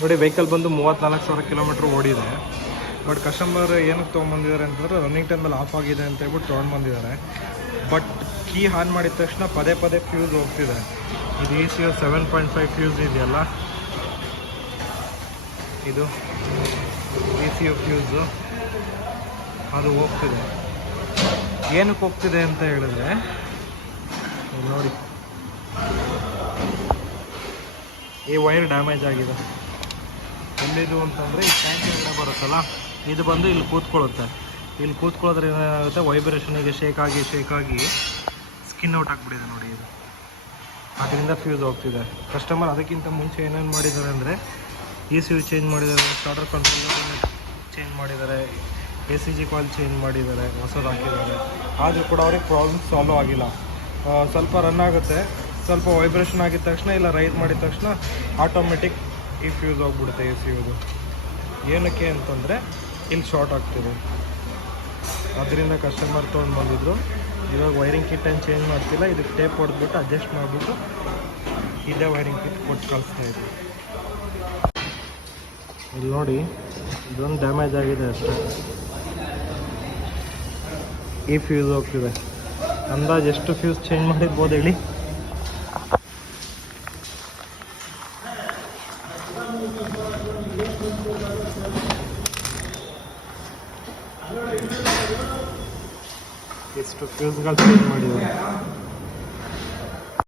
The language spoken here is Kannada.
ನೋಡಿ ವೆಹಿಕಲ್ ಬಂದು 34,000 ಕಿಲೋಮೀಟ್ರ್ ಓಡಿದೆ. ಬಟ್ ಕಸ್ಟಮರ್ ಏನಕ್ಕೆ ತೊಗೊಂಬಂದಿದ್ದಾರೆ ಅಂತಂದರೆ ರನ್ನಿಂಗ್ ಟೈಮಲ್ಲಿ ಆಫ್ ಆಗಿದೆ ಅಂತ ಹೇಳ್ಬಿಟ್ಟು ತೊಗೊಂಡು ಬಂದಿದ್ದಾರೆ. ಬಟ್ ಕೀ ಆನ್ ಮಾಡಿದ ತಕ್ಷಣ ಪದೇ ಪದೇ ಫ್ಯೂಸ್ ಹೋಗ್ತಿದೆ. ಇದು ECU 7.5 ಫ್ಯೂಸ್ ಇದೆಯಲ್ಲ, ಇದು ECU ಫ್ಯೂಸು ಅದು ಹೋಗ್ತಿದೆ. ಏನಕ್ಕೆ ಹೋಗ್ತಿದೆ ಅಂತ ಹೇಳಿದ್ರೆ ನೋಡಿ, ಈ ವೈರ್ ಡ್ಯಾಮೇಜ್ ಆಗಿದೆ. ಎಲ್ಲಿದು ಅಂತಂದರೆ ಈ ಟ್ಯಾಂಕ್ ಒಳಗಡೆ ಬರುತ್ತಲ್ಲ, ಇದು ಬಂದು ಇಲ್ಲಿ ಕೂತ್ಕೊಳ್ಳುತ್ತೆ. ಇಲ್ಲಿ ಕೂತ್ಕೊಳ್ಳೋದ್ರಿಂದ ಏನಾಗುತ್ತೆ, ವೈಬ್ರೇಷನಿಗೆ ಶೇಕ್ ಆಗಿ ಸ್ಕಿನ್ ಔಟ್ ಆಗಿಬಿಟ್ಟಿದೆ ನೋಡಿ ಇದು. ಅದರಿಂದ ಫ್ಯೂಸ್ ಹೋಗ್ತಿದೆ. ಕಸ್ಟಮರ್ ಅದಕ್ಕಿಂತ ಮುಂಚೆ ಏನೇನು ಮಾಡಿದ್ದಾರೆ ಅಂದರೆ ECU ಚೇಂಜ್ ಮಾಡಿದ್ದಾರೆ, ಸ್ಟಾರ್ಟರ್ ಕಂಟ್ರೋಲ್ ಚೇಂಜ್ ಮಾಡಿದ್ದಾರೆ, ACG ಕಾಯಿಲ್ ಚೇಂಜ್ ಮಾಡಿದ್ದಾರೆ, ಹೊಸದು ಹಾಕಿದ್ದಾರೆ. ಆದರೂ ಕೂಡ ಅವ್ರಿಗೆ ಪ್ರಾಬ್ಲಮ್ ಸಾಲ್ವ್ ಆಗಿಲ್ಲ. ಸ್ವಲ್ಪ ರನ್ ಆಗುತ್ತೆ, ಸ್ವಲ್ಪ ವೈಬ್ರೇಷನ್ ಆಗಿದ ತಕ್ಷಣ ಇಲ್ಲ ರೈಸ್ ಮಾಡಿದ ತಕ್ಷಣ ಆಟೋಮೆಟಿಕ್ ಈ ಫ್ಯೂಸ್ ಹೋಗ್ಬಿಡುತ್ತೆ ECUದು. ಏನಕ್ಕೆ ಅಂತಂದರೆ ಇಲ್ಲಿ ಶಾರ್ಟ್ ಆಗ್ತಿದೆ. ಅದರಿಂದ ಕಸ್ಟಮರ್ ತೊಗೊಂಡು ಬಂದಿದ್ರು. ಇವಾಗ ವೈರಿಂಗ್ ಕಿಟ್ ಏನು ಚೇಂಜ್ ಮಾಡ್ತಿಲ್ಲ, ಇದಕ್ಕೆ ಟೇಪ್ ಹೊಡೆದ್ಬಿಟ್ಟು ಅಡ್ಜಸ್ಟ್ ಮಾಡಿಬಿಟ್ಟು ಇದೇ ವೈರಿಂಗ್ ಕಿಟ್ ಕೊಟ್ಟು ಕಳಿಸ್ತಾಯಿದ್ವಿ. ಇಲ್ಲಿ ನೋಡಿ, ಇದೊಂದು ಡ್ಯಾಮೇಜ್ ಆಗಿದೆ ಅಷ್ಟೇ. ಈ ಫ್ಯೂಸ್ ಹೋಗ್ತಿದೆ. ಅಂದಾಜು ಎಷ್ಟು ಫ್ಯೂಸ್ ಚೇಂಜ್ ಮಾಡಿರ್ಬೋದು ಹೇಳಿ? ಎಷ್ಟು ಫ್ಯೂಸ್ಗಳು ಚೇಂಜ್ ಮಾಡಿದ್ದಾರೆ.